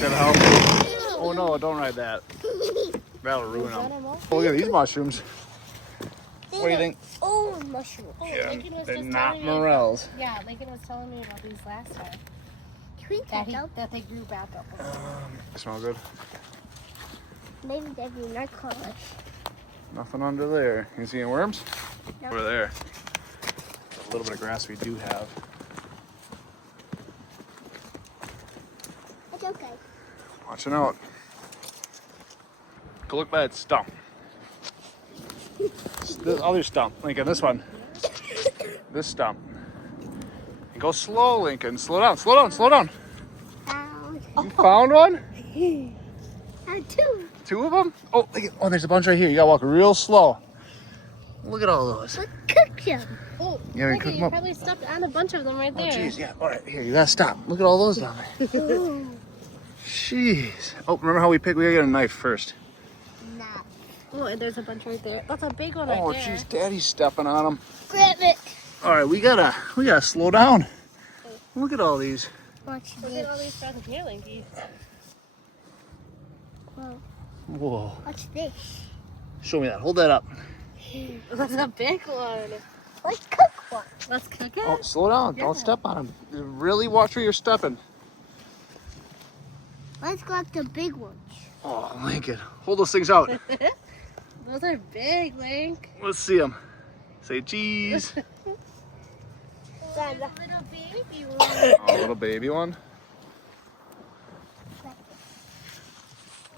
Gonna help. Oh no, don't ride that. That'll ruin them. Oh, look at these mushrooms. What do you think? Oh, mushrooms. Yeah, they're not morels. Yeah, Lincoln was telling me about these last time. That they grew back up. They smell good. Maybe they'd be narcotics. Nothing under there. You see any worms? No. Over there. A little bit of grass we do have. It's okay. Watching out. Go look by that stump. This other stump, Lincoln, this one. This stump. And go slow, Lincoln. Slow down, slow down, slow down. You found one? Two. Two of them? Oh, Lincoln. Oh, there's a bunch right here. You gotta walk real slow. Look at all those. Let's cook them. Oh, Yeah, Lincoln, cook them you up. probably stepped on a bunch of them right there. Oh, jeez, yeah. All right, here, you gotta stop. Look at all those down there. Jeez. Oh, remember how we picked? We gotta get a knife first. Nah. Oh, and there's a bunch right there. That's a big one right Oh, there. jeez, Daddy's stepping on them. Grab it. All right, we gotta slow down. Look at all these. Watch Look this. at all these guys here, Linky. Whoa. Whoa. Watch this. Show me that. Hold that up. That's a big one. Let's cook one. Let's cook it. Oh, slow down. Don't step on them. Really watch where you're stepping. Let's grab the big ones. Oh, Lincoln. Hold those things out. Those are big, Link. Let's see them. Say cheese. Little baby one. Oh, little baby one.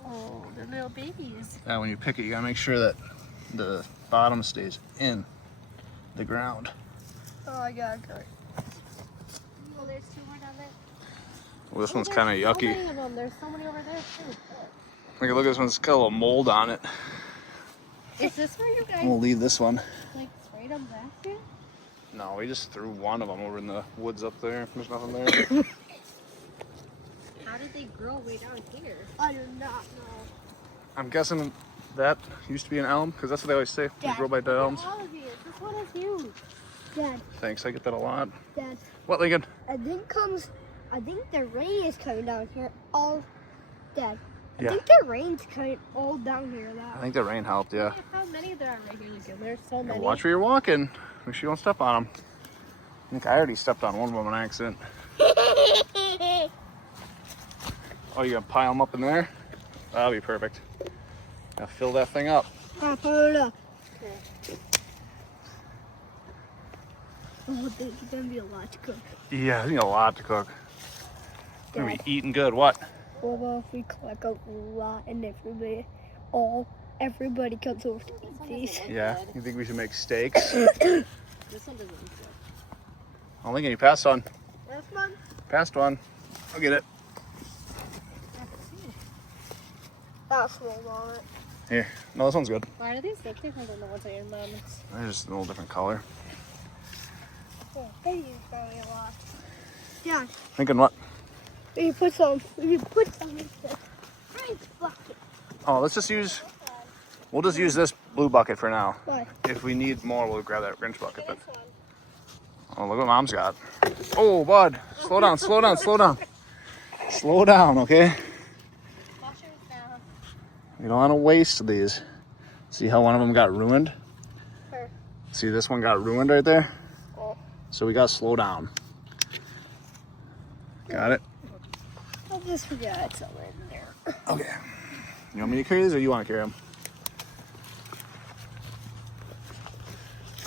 Oh, they're little babies. Now, when you pick it, you gotta make sure that the bottom stays in the ground. Oh, I got it. Oh, there's two more down there. Well, this Oh, one's there's kind of so yucky. many of them. There's so many over there too. Look at this one's got a little mold on it. Is this where you guys We'll leave this one. like sprayed them back here? No, we just threw one of them over in the woods up there. There's nothing there. How did they grow way down here? I do not know. I'm guessing that used to be an elm, because that's what they always say. They Dad. grow by dead elms. All of these. This one is huge. Dad, Thanks, I get that a lot. Dad. What, Lincoln? I think the rain is coming down here. Dad. I Yeah. think the rain's coming all down here. I think the rain helped, yeah. Look at how many there are right here, Lincoln. There's so many. Watch where you're walking. Make sure you don't step on them. I think I already stepped on one of them on accident. Oh, you gonna pile them up in there? That'll be perfect. Now fill that thing up. Hold up. Okay. Oh, there's gonna be a lot to cook. Yeah, I think a lot to cook. Gonna Dad, be eating good. What? what about if we collect a lot and everybody comes over to eat these? Yeah, you think we should make steaks? This one doesn't look good. Oh, Lincoln, you passed one. This one? Passed one. I'll get it. That's one on it. Here. No, this one's good. Why are these look different than the ones that your mom is? They're just a little different color. Yeah, they use probably a lot. Yeah, Thinking what? we can put some in the Frank's bucket. Oh, let's just use... We'll just use this blue bucket for now. Why? If we need more, we'll grab that Grinch bucket. But... Oh, look what Mom's got. Oh, bud. Slow down, slow down, slow down. Slow down, okay? Wash yours down. You don't want to waste these. See how one of them got ruined? Where? See, this one got ruined right there? Oh. So we got to slow down. Got it? I just forgot somewhere in there. Okay. You want me to carry these or you want to carry them?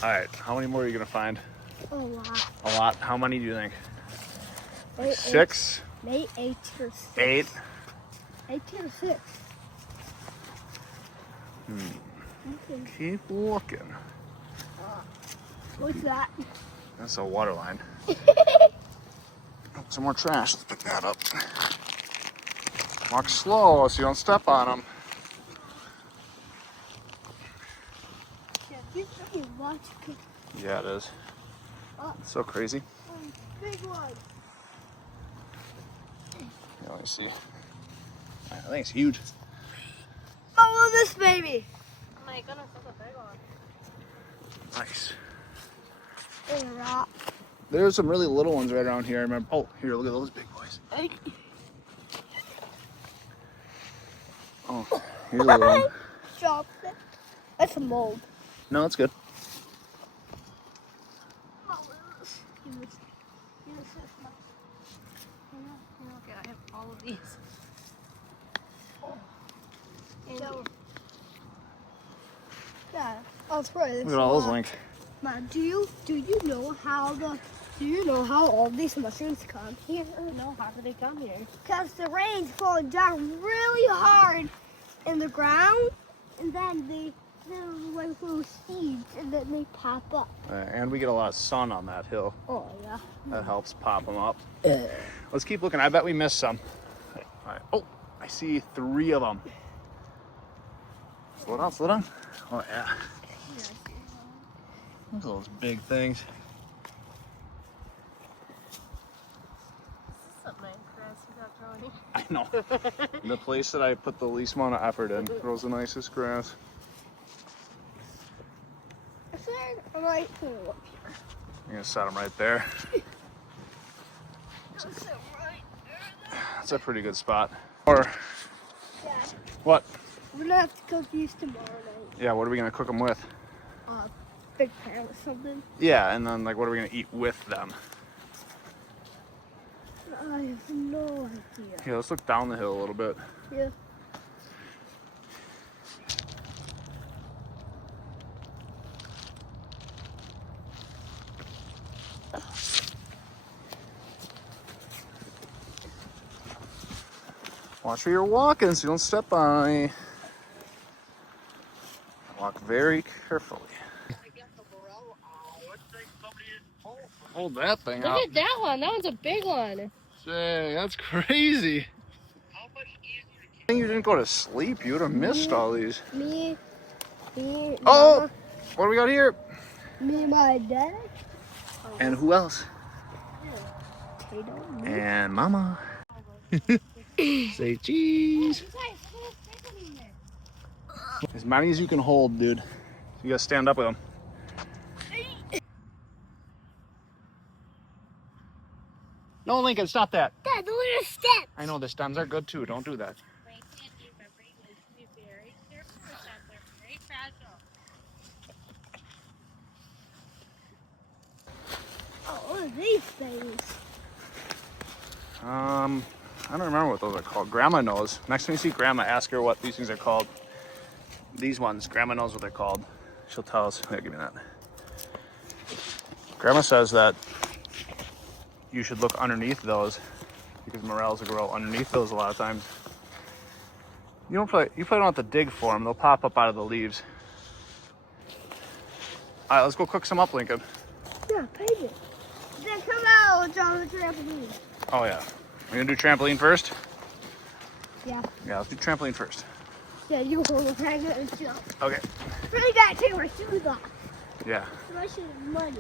All right. How many more are you going to find? A lot. A lot. How many do you think? Maybe 6? Maybe 8 or 6. 8? 8 or 6. Keep looking. What's that? That's a water line. Some more trash. Let's pick that up. Walk slow so you don't step on them. Yeah, he's really watching. Yeah, it is. Oh. It's so crazy. Big one. Yeah, let me see. I think it's huge. Follow this baby. Oh my goodness, that's a big one. Nice. There's a rock. There's some really little ones right around here. I remember. Oh, here, look at those big boys. Oh, here's a little one. Dropped it. That's a mold. No, it's good. Okay, I have all of these. Yeah, I'll try this. Look at all those links. Man, do you know how all these mushrooms come here? No, how do they come here? Because the rain's falling down really hard in the ground, and then they're like little seeds, and then they pop up. And we get a lot of sun on that hill. Oh yeah. That helps pop them up. Let's keep looking. I bet we missed some. All right. Oh, I see 3 of them. Slow down, slow down. Oh yeah. Look at those big things. Some nice grass you got growing here. I know. The place that I put the least amount of effort in grows the nicest grass. I said I'm right here. Look here. I'm gonna set them right there. I said right there. That's a pretty good spot. Or Dad, what? we're gonna have to cook these tomorrow night. Yeah, what are we gonna cook them with? Big pan or something. Yeah, and then like what are we gonna eat with them? I have no idea. Yeah, let's look down the hill a little bit. Yeah. Watch where you're walking so you don't step on me. Walk very carefully. Hold that thing Look up. at that one. That one's a big one. Dang, that's crazy. You didn't go to sleep. You would have missed all these. Me, Oh, what do we got here? me, my dad, And who else? Tato, And Mama. Say cheese. As many as you can hold, dude. You gotta stand up with them. No, Lincoln, stop that. Dad, the little steps. I know the stems are good too. Don't do that. Be very careful with them. They're very fragile. Oh, what are these things? I don't remember what those are called. Grandma knows. Next time you see Grandma, ask her what these things are called. These ones, Grandma knows what they're called. She'll tell us. Here, give me that. Grandma says that you should look underneath those because morels will grow underneath those a lot of times. You probably don't have to dig for them. They'll pop up out of the leaves. All right, let's go cook some up, Lincoln. Yeah, baby. Then come out and jump the trampoline. Oh yeah. We're gonna do trampoline first? Yeah. Yeah, let's do trampoline first. Yeah, you hold the pregnant and jump. Okay. Really got to our shoes off. Yeah. Especially money.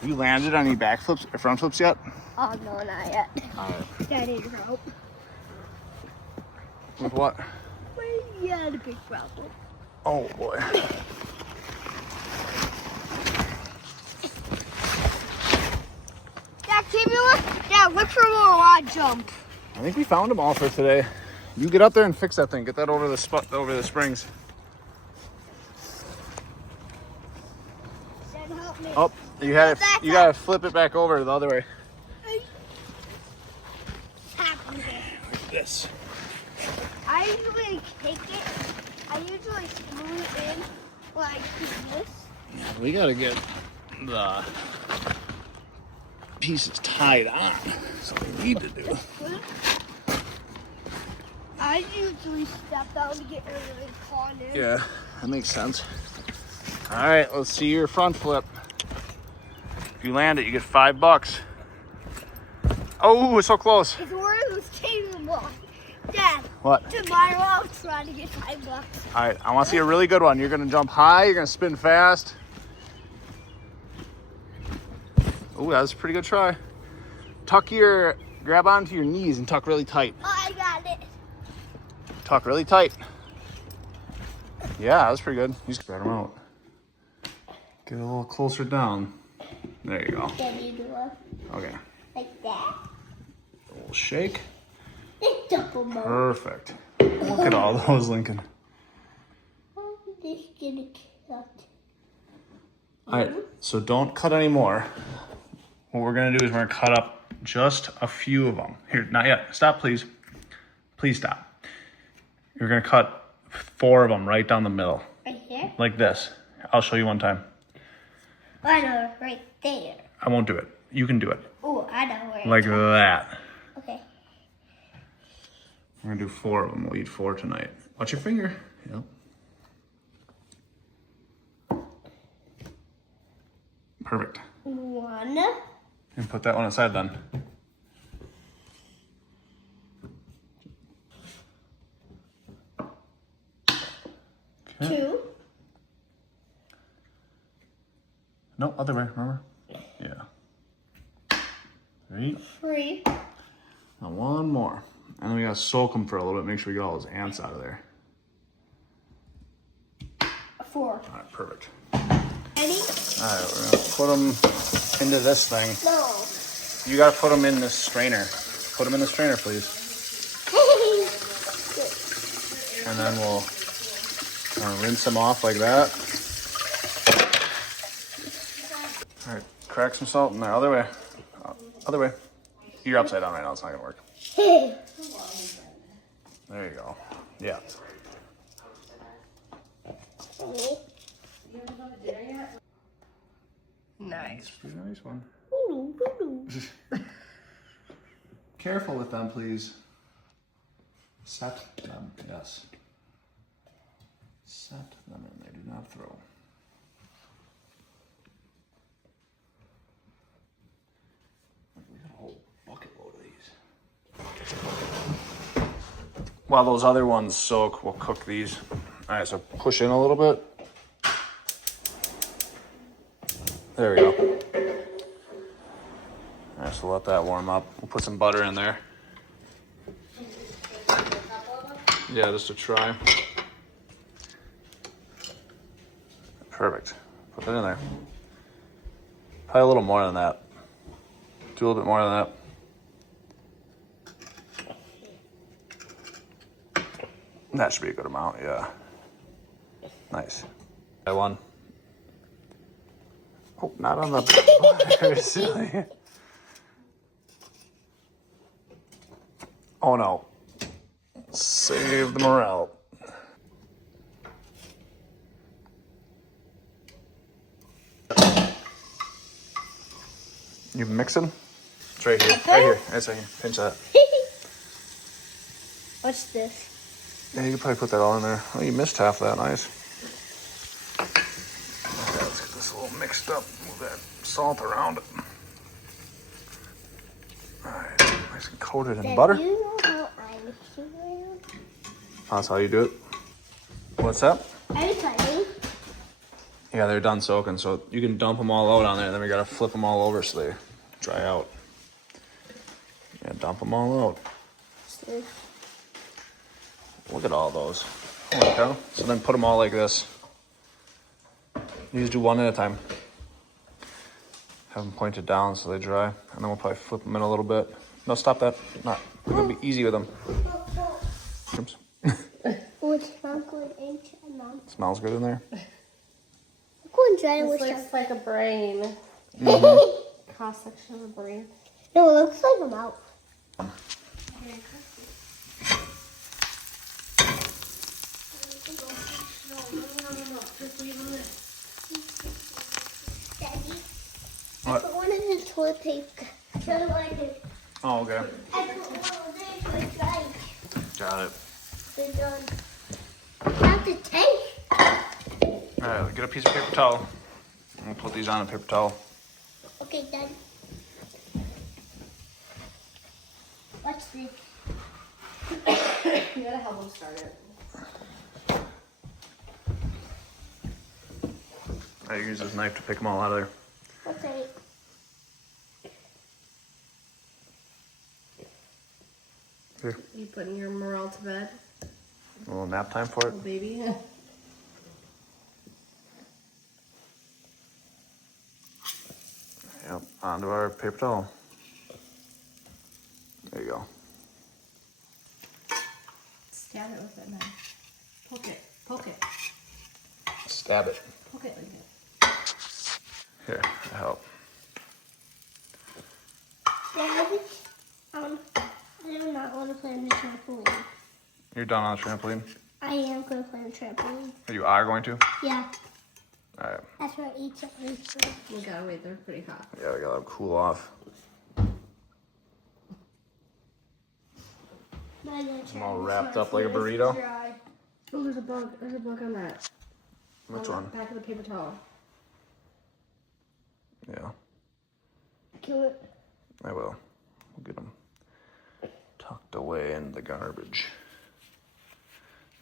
Have you landed on any backflips or front flips yet? Oh, no, not yet. Alright. That ain't help. With what? Yeah, the big problem. Oh boy. Dad, keep me look. Dad, look for more wide jump. I think we found them all for today. You get up there and fix that thing. Get that over the springs. Dad, help me. Oh, you had it. You gotta flip it back over the other way. Like this. I usually take it. I usually screw it in like this. We gotta get the pieces tied on. That's what we need to do. I usually step down to get everything caught in. Yeah, that makes sense. All right, let's see your front flip. If you land it, you get $5. Oh, it's so close. It's one of those table blocks. Dad, What? tomorrow I'll try to get $5. All right, I want to see a really good one. You're gonna jump high. You're gonna spin fast. Oh, that was a pretty good try. Grab onto your knees and tuck really tight. Oh, I got it. Tuck really tight. Yeah, that was pretty good. You spread them out. Get a little closer down. There you go. Can you do it Okay. like that? little shake. Double mode. Perfect. Look at all those, Lincoln. This gonna cut. All right, so don't cut any more. What we're gonna do is we're gonna cut up just a few of them. Here, not yet. Stop, please. Please stop. You're gonna cut 4 of them right down the middle, Right here? like this. I'll show you one time. I know, right there. I won't do it. You can do it. Oh, I know where. Like that. Okay. We're gonna do 4 of them. We'll eat 4 tonight. Watch your finger. Yep. Perfect. 1. And put that one aside then. Okay. 2. No, other way, remember? Yeah. 3. 3. Now 1 more. And then we gotta soak them for a little bit, make sure we get all those ants out of there. 4. All right, perfect. Any? All right, we're gonna put them into this thing. No. You gotta put them in this strainer. Put them in the strainer, please. And then we'll rinse them off like that. All right, crack some salt in there. Other way. Other way. You're upside down right now. It's not gonna work. There you go. Yeah. Nice. Pretty nice one. Careful with them, please. Set them. Yes. Set them in. They do not throw. We got a whole bucket load of these. While those other ones soak, we'll cook these. All right, so push in a little bit. There we go. All right, so let that warm up. We'll put some butter in there. Yeah, just to try. Perfect. Put that in there. Probably a little more than that. Do a little bit more than that. That should be a good amount, yeah. Nice. That one. Oh, not on the... Very silly. Oh no. Save the morel. You mixing? It's right here. Right here. It's right here. Pinch that. What's this? Yeah, you can probably put that all in there. Oh, you missed half of that. Nice. Okay, let's get this a little mixed up. Move that salt around it. All right, nice and coated in butter. Do you know how I mix it around? That's how you do it. What's that? Are you funny? Yeah, they're done soaking, so you can dump them all out on there. Then we gotta flip them all over so they dry out. Yeah, dump them all out. Look at all those. Holy cow. So then put them all like this. You just do one at a time. Have them pointed down so they dry. And then we'll probably flip them in a little bit. No, stop that. Not. We're gonna be easy with them. Oops. Oh, it smells good, ain't it, Mom? Smells good in there. Go and try This with looks like a brain. Mm-hmm. Cross section of a brain. No, it looks like a mouth. Daddy, I What? put one in the toilet paper. So like it. Oh, okay. I put one in the dry. Got it. They're done. Not the taste. All right, get a piece of paper towel. And we'll put these on a paper towel. Okay, Daddy. Watch this. You gotta help him start it. I use this knife to pick them all out of there. Okay. Here, You putting your morel to bed, a little nap time for it. little baby? Yep, onto our paper towel. There you go. Stab it with it, man. Poke it. Poke it. Stab it. Poke it like it. Here, I help. Dad, I do not want to play on the trampoline. You're done on the trampoline? I am going to play on the trampoline. You are going to? Yeah. All right. That's where I eat something. We gotta wait, they're pretty hot. Yeah, we gotta let them cool off. I'm all wrapped up like a burrito. Oh, there's a bug. There's a bug on that. Which on one? The back of the paper towel. Yeah, Kill it. I will. We'll get them tucked away in the garbage.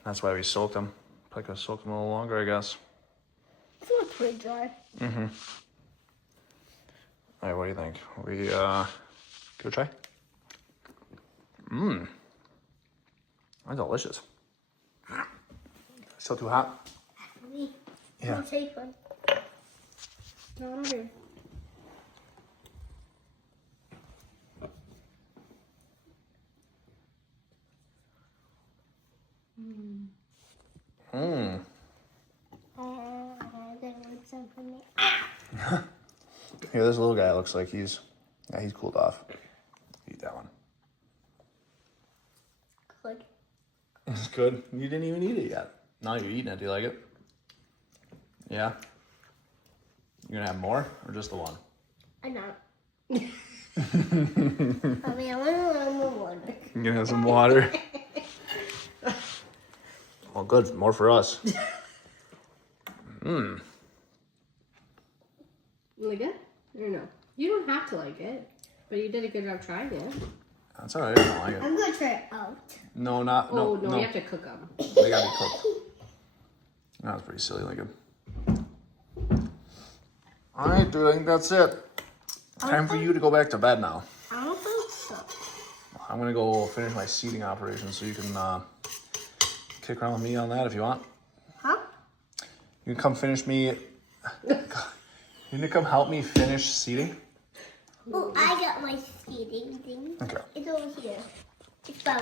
That's why we soaked them. Probably could have soaked them a little longer, I guess. It looks pretty dry. Mm-hmm. All right, what do you think? We give it a try? Mmm. That's delicious. Still too hot? Me. Yeah. I'll take one. Throw it over here. Mmm. They want some for me. Here, this little guy looks like he's cooled off. Eat that one. Good. It's good. You didn't even eat it yet. Now you're eating it. Do you like it? Yeah? You're gonna have more or just the one? I'm not. I mean, I want a little more water. You're gonna have some water. Well, good. More for us. Mmm. You like it? Or no? You don't have to like it, but you did a good job trying it. That's all right. I don't like it. I'm going to try it out. No, not. Oh, No, no, no. we have to cook them. They gotta be cooked. That was pretty silly, Lincoln. All right, dude. I think that's it. Time for you to go back to bed now. I don't think so. I'm gonna go finish my seeding operation, so you can kick around with me on that if you want. Huh? You can come finish me. You need to come help me finish seeding. Oh, I got my skating thing. Okay. It's over here. It's about